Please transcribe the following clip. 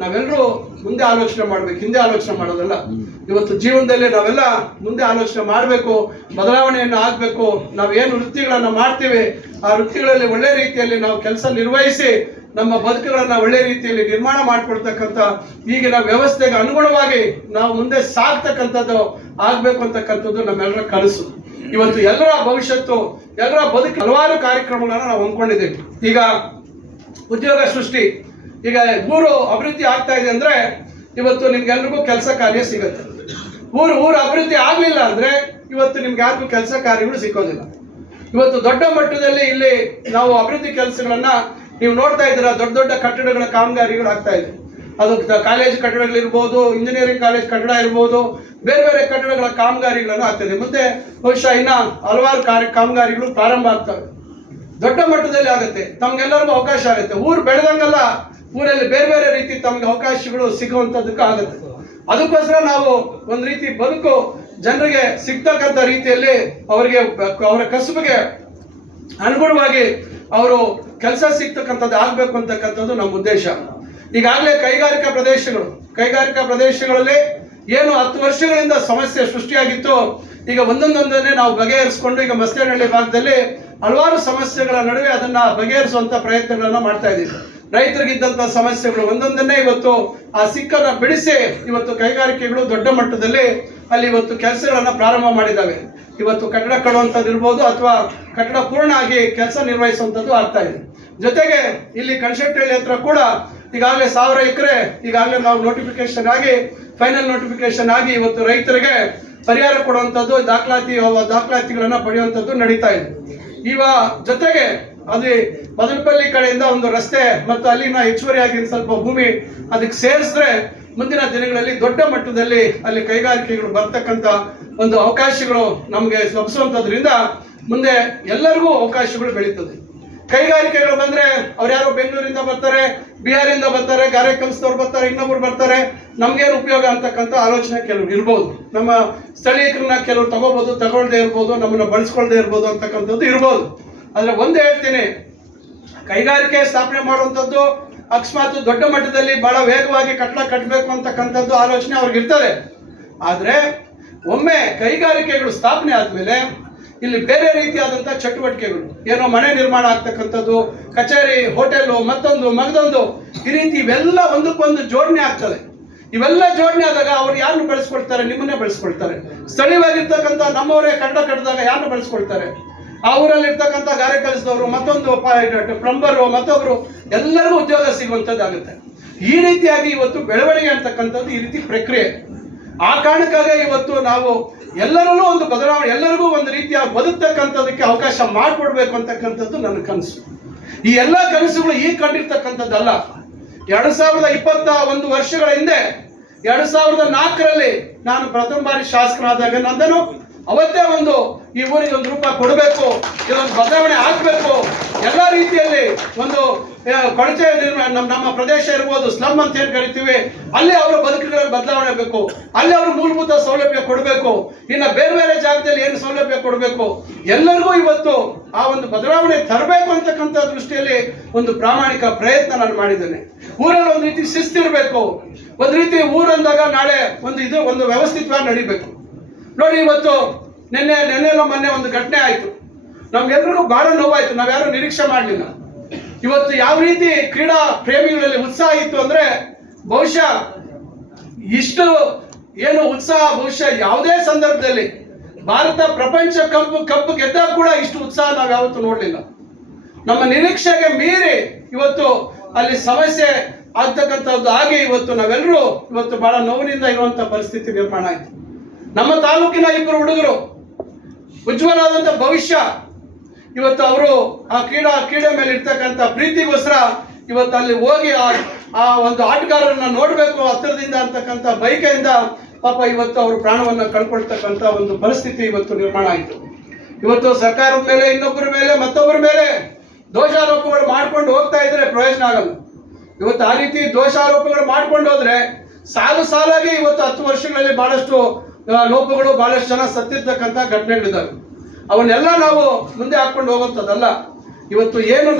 ನಾವೆಲ್ಲರೂ ಮುಂದೆ ಆಲೋಚನೆ ಮಾಡ್ಬೇಕು, ಹಿಂದೆ ಆಲೋಚನೆ ಮಾಡೋದಲ್ಲ. ಇವತ್ತು ಜೀವನದಲ್ಲಿ ನಾವೆಲ್ಲ ಮುಂದೆ ಆಲೋಚನೆ ಮಾಡಬೇಕು, ಬದಲಾವಣೆಯನ್ನು ಆಗಬೇಕು ನಾವು ಏನು ವೃತ್ತಿಗಳನ್ನು ಮಾಡ್ತೀವಿ, ಆ ವೃತ್ತಿಗಳಲ್ಲಿ ಒಳ್ಳೆ ರೀತಿಯಲ್ಲಿ ನಾವು ಕೆಲಸ ನಿರ್ವಹಿಸಿ, ನಮ್ಮ ಬದುಕುಗಳನ್ನು ಒಳ್ಳೆ ರೀತಿಯಲ್ಲಿ ನಿರ್ಮಾಣ ಮಾಡ್ಕೊಳ್ತಕ್ಕಂಥ ಈಗಿನ ವ್ಯವಸ್ಥೆಗೆ ಅನುಗುಣವಾಗಿ ನಾವು ಮುಂದೆ ಸಾಗ್ತಕ್ಕಂಥದ್ದು ಆಗ್ಬೇಕು ಅಂತಕ್ಕಂಥದ್ದು ನಮ್ಮೆಲ್ಲರ ಕನಸು. ಇವತ್ತು ಎಲ್ಲರ ಭವಿಷ್ಯತ್ತು, ಎಲ್ಲರ ಬದುಕು ಹಲವಾರು ಕಾರ್ಯಕ್ರಮಗಳನ್ನ ನಾವು ಹಮ್ಮಿಕೊಂಡಿದ್ದೇವೆ. ಈಗ ಉದ್ಯೋಗ ಸೃಷ್ಟಿ ಈಗ ಊರು ಅಭಿವೃದ್ಧಿ ಆಗ್ತಾ ಇದೆ ಅಂದ್ರೆ ಇವತ್ತು ನಿಮ್ಗೆಲ್ರಿಗೂ ಕೆಲಸ ಕಾರ್ಯ ಸಿಗುತ್ತೆ. ಊರು ಊರು ಅಭಿವೃದ್ಧಿ ಆಗ್ಲಿಲ್ಲ ಅಂದ್ರೆ ಇವತ್ತು ನಿಮ್ಗೆ ಯಾರಿಗೂ ಕೆಲಸ ಕಾರ್ಯಗಳು ಸಿಕ್ಕೋದಿಲ್ಲ. ಇವತ್ತು ದೊಡ್ಡ ಮಟ್ಟದಲ್ಲಿ ಇಲ್ಲಿ ನಾವು ಅಭಿವೃದ್ಧಿ ಕೆಲಸಗಳನ್ನ ನೀವು ನೋಡ್ತಾ ಇದ್ದೀರಾ, ದೊಡ್ಡ ದೊಡ್ಡ ಕಟ್ಟಡಗಳ ಕಾಮಗಾರಿಗಳು ಆಗ್ತಾ ಇದೆ. ಅದು ಕಾಲೇಜ್ ಕಟ್ಟಡಗಳಿರ್ಬೋದು ಇಂಜಿನಿಯರಿಂಗ್ ಕಾಲೇಜ್ ಕಟ್ಟಡ ಇರ್ಬೋದು, ಬೇರೆ ಬೇರೆ ಕಟ್ಟಡಗಳ ಕಾಮಗಾರಿಗಳನ್ನು ಆಗ್ತದೆ ಮುಂದೆ ಬಹುಶಃ ಇನ್ನ ಹಲವಾರು ಕಾರ್ಯ ಕಾಮಗಾರಿಗಳು ಪ್ರಾರಂಭ ಆಗ್ತವೆ. ದೊಡ್ಡ ಮಟ್ಟದಲ್ಲಿ ಆಗುತ್ತೆ. ತಮ್ಗೆಲ್ಲರಿಗೂ ಅವಕಾಶ ಆಗುತ್ತೆ. ಊರು ಬೆಳೆದಂಗೆಲ್ಲ ಊರಲ್ಲಿ ಬೇರೆ ಬೇರೆ ರೀತಿ ತಮ್ಗೆ ಅವಕಾಶಗಳು ಸಿಗುವಂತದಕ್ಕೆ ಆಗುತ್ತೆ. ಅದಕ್ಕೋಸ್ಕರ ನಾವು ಒಂದ್ ರೀತಿ ಬದುಕು ಜನರಿಗೆ ಸಿಗ್ತಕ್ಕಂಥ ರೀತಿಯಲ್ಲಿ ಅವರಿಗೆ ಅವರ ಕಸುಬಿಗೆ ಅನುಗುಣವಾಗಿ ಅವರು ಕೆಲಸ ಸಿಗ್ತಕ್ಕಂಥದ್ದು ಆಗ್ಬೇಕು ಅಂತಕ್ಕಂಥದ್ದು ನಮ್ಮ ಉದ್ದೇಶ. ಈಗಾಗಲೇ ಕೈಗಾರಿಕಾ ಪ್ರದೇಶಗಳು, ಕೈಗಾರಿಕಾ ಪ್ರದೇಶಗಳಲ್ಲಿ ಏನು ಹತ್ತು ವರ್ಷಗಳಿಂದ ಸಮಸ್ಯೆ ಸೃಷ್ಟಿಯಾಗಿತ್ತು, ಈಗ ಒಂದೊಂದೊಂದನ್ನೇ ನಾವು ಬಗೆಹರಿಸಿಕೊಂಡು ಈಗ ಮಸ್ತೇನಹಳ್ಳಿ ಭಾಗದಲ್ಲಿ ಹಲವಾರು ಸಮಸ್ಯೆಗಳ ನಡುವೆ ಅದನ್ನ ಬಗೆಹರಿಸುವಂಥ ಪ್ರಯತ್ನಗಳನ್ನ ಮಾಡ್ತಾ ಇದ್ದೀವಿ. ರೈತರಿಗಿದ್ದಂತ ಸಮಸ್ಯೆಗಳು ಒಂದೊಂದನ್ನೇ ಇವತ್ತು ಆ ಸಿಕ್ಕನ್ನ ಬಿಡಿಸಿ ಇವತ್ತು ಕೈಗಾರಿಕೆಗಳು ದೊಡ್ಡ ಮಟ್ಟದಲ್ಲಿ ಅಲ್ಲಿ ಇವತ್ತು ಕೆಲಸಗಳನ್ನ ಪ್ರಾರಂಭ ಮಾಡಿದ್ದಾವೆ. ಇವತ್ತು ಕಟ್ಟಡ ಕಟ್ಟುವಂಥದ್ದು ಇರ್ಬೋದು ಅಥವಾ ಕಟ್ಟಡ ಪೂರ್ಣ ಆಗಿ ಕೆಲಸ ನಿರ್ವಹಿಸುವಂಥದ್ದು ಆಗ್ತಾ ಇದೆ. ಜೊತೆಗೆ ಇಲ್ಲಿ ಕನ್ಸೆಪ್ಟಳ್ಳಿ ಹತ್ರ ಕೂಡ ಈಗಾಗಲೇ ಸಾವಿರ ಎಕರೆ ಈಗಾಗಲೇ ನಾವು ನೋಟಿಫಿಕೇಶನ್ ಆಗಿ ಫೈನಲ್ ನೋಟಿಫಿಕೇಶನ್ ಆಗಿ ಇವತ್ತು ರೈತರಿಗೆ ಪರಿಹಾರ ಕೊಡುವಂಥದ್ದು, ದಾಖಲಾತಿ, ದಾಖಲಾತಿಗಳನ್ನ ಪಡೆಯುವಂಥದ್ದು ನಡೀತಾ ಇದೆ. ಇವ ಜೊತೆಗೆ ಅದೇ ಮದನಪಲ್ಲಿ ಕಡೆಯಿಂದ ಒಂದು ರಸ್ತೆ ಮತ್ತು ಅಲ್ಲಿನ ಹೆಚ್ಚುವರಿಯಾಗಿ ಒಂದ್ ಸ್ವಲ್ಪ ಭೂಮಿ ಅದಕ್ಕೆ ಸೇರಿಸಿದ್ರೆ ಮುಂದಿನ ದಿನಗಳಲ್ಲಿ ದೊಡ್ಡ ಮಟ್ಟದಲ್ಲಿ ಅಲ್ಲಿ ಕೈಗಾರಿಕೆಗಳು ಬರ್ತಕ್ಕಂಥ ಒಂದು ಅವಕಾಶಗಳು ನಮಗೆ ಲಭಿಸುವಂಥದ್ರಿಂದ ಮುಂದೆ ಎಲ್ಲರಿಗೂ ಅವಕಾಶಗಳು ಬೆಳೀತದೆ. ಕೈಗಾರಿಕೆಗಳು ಬಂದ್ರೆ ಅವ್ರು ಯಾರು ಬೆಂಗಳೂರಿಂದ ಬರ್ತಾರೆ, ಬಿಹಾರಿಂದ ಬರ್ತಾರೆ ಗಾರೆ ಕೆಲಸದವ್ರು ಬರ್ತಾರೆ, ಇನ್ನೊಬ್ರು ಬರ್ತಾರೆ, ನಮ್ಗೇನು ಉಪಯೋಗ ಅಂತಕ್ಕಂಥ ಆಲೋಚನೆ ಕೆಲವ್ರು ಇರ್ಬೋದು. ನಮ್ಮ ಸ್ಥಳೀಯರನ್ನ ಕೆಲವ್ರು ತಗೋಬಹುದು ತಗೊಳ್ದೇ ಇರ್ಬೋದು, ನಮ್ಮನ್ನ ಬಳಸ್ಕೊಳ್ದೇ ಇರ್ಬೋದು ಅಂತಕ್ಕಂಥದ್ದು ಇರ್ಬೋದು. ಆದ್ರೆ ಒಂದು ಹೇಳ್ತೀನಿ, ಕೈಗಾರಿಕೆ ಸ್ಥಾಪನೆ ಮಾಡುವಂಥದ್ದು ಅಕಸ್ಮಾತ್ ದೊಡ್ಡ ಮಟ್ಟದಲ್ಲಿ ಬಹಳ ವೇಗವಾಗಿ ಕಟ್ಟಡ ಕಟ್ಟಬೇಕು ಅಂತಕ್ಕಂಥದ್ದು ಆಲೋಚನೆ ಅವ್ರಿಗೆ ಇರ್ತದೆ. ಆದ್ರೆ ಒಮ್ಮೆ ಕೈಗಾರಿಕೆಗಳು ಸ್ಥಾಪನೆ ಆದಮೇಲೆ ಇಲ್ಲಿ ಬೇರೆ ರೀತಿಯಾದಂಥ ಚಟುವಟಿಕೆಗಳು, ಏನೋ ಮನೆ ನಿರ್ಮಾಣ ಆಗ್ತಕ್ಕಂಥದ್ದು, ಕಚೇರಿ, ಹೋಟೆಲು, ಮತ್ತೊಂದು, ಮಗದೊಂದು, ಈ ರೀತಿ ಇವೆಲ್ಲ ಒಂದಕ್ಕೊಂದು ಜೋಡಣೆ ಆಗ್ತದೆ. ಇವೆಲ್ಲ ಜೋಡಣೆ ಆದಾಗ ಅವ್ರು ಯಾರನ್ನು ಬೆಳೆಸ್ಕೊಳ್ತಾರೆ? ನಿಮ್ಮನ್ನೇ ಬೆಳೆಸ್ಕೊಳ್ತಾರೆ. ಸ್ಥಳೀಯವಾಗಿರ್ತಕ್ಕಂಥ ನಮ್ಮವರೇ ಕಟ್ಟಡ ಕಟ್ಟಿದಾಗ ಯಾರನ್ನು ಬೆಳೆಸ್ಕೊಳ್ತಾರೆ? ಆ ಊರಲ್ಲಿ ಇರ್ತಕ್ಕಂಥ ಗಾರೆ ಕೆಲಸದವರು ಮತ್ತೊಂದು ಪ್ಲಂಬರು ಮತ್ತೊಬ್ರು, ಎಲ್ಲರಿಗೂ ಉದ್ಯೋಗ ಸಿಗುವಂಥದ್ದಾಗುತ್ತೆ. ಈ ರೀತಿಯಾಗಿ ಇವತ್ತು ಬೆಳವಣಿಗೆ ಅಂತಕ್ಕಂಥದ್ದು ಈ ರೀತಿ ಪ್ರಕ್ರಿಯೆ. ಆ ಕಾರಣಕ್ಕಾಗಿ ಇವತ್ತು ನಾವು ಎಲ್ಲರಲ್ಲೂ ಒಂದು ಬದಲಾವಣೆ ಎಲ್ಲರಿಗೂ ಒಂದು ರೀತಿಯ ಬದುಕ್ತಕ್ಕಂಥದಕ್ಕೆ ಅವಕಾಶ ಮಾಡಿಕೊಡ್ಬೇಕು ಅಂತಕ್ಕಂಥದ್ದು ನನ್ನ ಕನಸು. ಈ ಎಲ್ಲ ಕನಸುಗಳು ಈಗ ಕಂಡಿರ್ತಕ್ಕಂಥದ್ದಲ್ಲ. ಎರಡು ಸಾವಿರದ ಇಪ್ಪತ್ತ ಒಂದು ವರ್ಷಗಳ ಹಿಂದೆ, ಎರಡು ಸಾವಿರದ ನಾಲ್ಕರಲ್ಲಿ ನಾನು ಪ್ರಥಮ ಬಾರಿ ಶಾಸಕನಾದಾಗ ನಂದನು, ಅವತ್ತೇ ಒಂದು ಈ ಊರಿಗೆ ಒಂದು ರೂಪ ಕೊಡಬೇಕು, ಇದೊಂದು ಬದಲಾವಣೆ ಆಗಬೇಕು. ಎಲ್ಲ ರೀತಿಯಲ್ಲಿ ಒಂದು ಕೊಳಚೆ ನಮ್ಮ ನಮ್ಮ ಪ್ರದೇಶ ಇರ್ಬೋದು ಸ್ಲಮ್ ಅಂತ ಹೇಳಿ ಕರಿತೀವಿ, ಅಲ್ಲಿ ಅವರ ಬದುಕುಗಳಲ್ಲಿ ಬದಲಾವಣೆ ಆಗಬೇಕು. ಅಲ್ಲಿ ಅವರು ಮೂಲಭೂತ ಸೌಲಭ್ಯ ಕೊಡಬೇಕು. ಇನ್ನು ಬೇರೆ ಬೇರೆ ಜಾಗದಲ್ಲಿ ಏನು ಸೌಲಭ್ಯ ಕೊಡಬೇಕು. ಎಲ್ಲರಿಗೂ ಇವತ್ತು ಆ ಒಂದು ಬದಲಾವಣೆ ತರಬೇಕು ಅಂತಕ್ಕಂಥ ದೃಷ್ಟಿಯಲ್ಲಿ ಒಂದು ಪ್ರಾಮಾಣಿಕ ಪ್ರಯತ್ನ ನಾನು ಮಾಡಿದ್ದೇನೆ. ಊರಲ್ಲಿ ಒಂದು ರೀತಿ ಶಿಸ್ತಿರಬೇಕು ಒಂದು ರೀತಿ ಊರಂದಾಗ ನಾಳೆ ಒಂದು ಇದು, ಒಂದು ವ್ಯವಸ್ಥಿತವಾಗಿ ನಡಿಬೇಕು. ನೋಡಿ, ಇವತ್ತು ನಿನ್ನೆ ನಿನ್ನೆಲ್ಲ ಮೊನ್ನೆ ಒಂದು ಘಟನೆ ಆಯಿತು. ನಮ್ಗೆಲ್ರಿಗೂ ಬಹಳ ನೋವಾಯ್ತು. ನಾವ್ಯಾರು ನಿರೀಕ್ಷೆ ಮಾಡಲಿಲ್ಲ. ಇವತ್ತು ಯಾವ ರೀತಿ ಕ್ರೀಡಾ ಪ್ರೇಮಿಗಳಲ್ಲಿ ಉತ್ಸಾಹ ಇತ್ತು ಅಂದ್ರೆ ಬಹುಶಃ ಇಷ್ಟು ಏನು ಉತ್ಸಾಹ, ಬಹುಶಃ ಯಾವುದೇ ಸಂದರ್ಭದಲ್ಲಿ ಭಾರತ ಪ್ರಪಂಚ ಕಪ್ ಕಪ್ ಗೆದ್ದಾಗ ಕೂಡ ಇಷ್ಟು ಉತ್ಸಾಹ ನಾವು ಯಾವತ್ತೂ ನೋಡಲಿಲ್ಲ. ನಮ್ಮ ನಿರೀಕ್ಷೆಗೆ ಮೀರಿ ಇವತ್ತು ಅಲ್ಲಿ ಸಮಸ್ಯೆ ಆಗ್ತಕ್ಕಂಥದ್ದು ಆಗಿ ಇವತ್ತು ನಾವೆಲ್ಲರೂ ಇವತ್ತು ಬಹಳ ನೋವಿನಿಂದ ಇರುವಂತ ಪರಿಸ್ಥಿತಿ ನಿರ್ಮಾಣ ಆಯ್ತು. ನಮ್ಮ ತಾಲೂಕಿನ ಇಬ್ಬರು ಹುಡುಗರು ಉಜ್ವಲವಾದಂತ ಭವಿಷ್ಯ. ಇವತ್ತು ಅವರು ಆ ಕ್ರೀಡಾ ಕ್ರೀಡೆ ಮೇಲೆ ಇರ್ತಕ್ಕಂಥ ಪ್ರೀತಿಗೋಸ್ಕರ ಇವತ್ತು ಅಲ್ಲಿ ಹೋಗಿ ಆ ಒಂದು ಆಟಗಾರರನ್ನ ನೋಡಬೇಕು ಹತ್ತಿರದಿಂದ ಅಂತಕ್ಕಂಥ ಬೈಕೆಯಿಂದ ಪಾಪ ಇವತ್ತು ಅವರು ಪ್ರಾಣವನ್ನು ಕಳ್ಕೊಳ್ತಕ್ಕಂಥ ಒಂದು ಪರಿಸ್ಥಿತಿ ಇವತ್ತು ನಿರ್ಮಾಣ ಆಯಿತು. ಇವತ್ತು ಸರ್ಕಾರದ ಮೇಲೆ, ಇನ್ನೊಬ್ಬರ ಮೇಲೆ, ಮತ್ತೊಬ್ಬರ ಮೇಲೆ ದೋಷಾರೋಪಗಳು ಮಾಡ್ಕೊಂಡು ಹೋಗ್ತಾ ಇದ್ರೆ ಪ್ರಯೋಜನ ಆಗಲ್ಲ. ಇವತ್ತು ಆ ರೀತಿ ದೋಷಾರೋಪಗಳು ಮಾಡ್ಕೊಂಡು ಹೋದ್ರೆ ಸಾಲು ಸಾಲಾಗಿ ಇವತ್ತು ಹತ್ತು ವರ್ಷಗಳಲ್ಲಿ ಬಹಳಷ್ಟು ಲೋಪಗಳು ಬಹಳಷ್ಟು ಜನ ಸತ್ತಿರ್ತಕ್ಕಂಥ ಘಟನೆಗಳಿದ್ದಾವೆ. ಅವನ್ನೆಲ್ಲ ನಾವು ಮುಂದೆ ಹಾಕೊಂಡು ಹೋಗುವಂಥದ್ದಲ್ಲ. ಇವತ್ತು ಏನು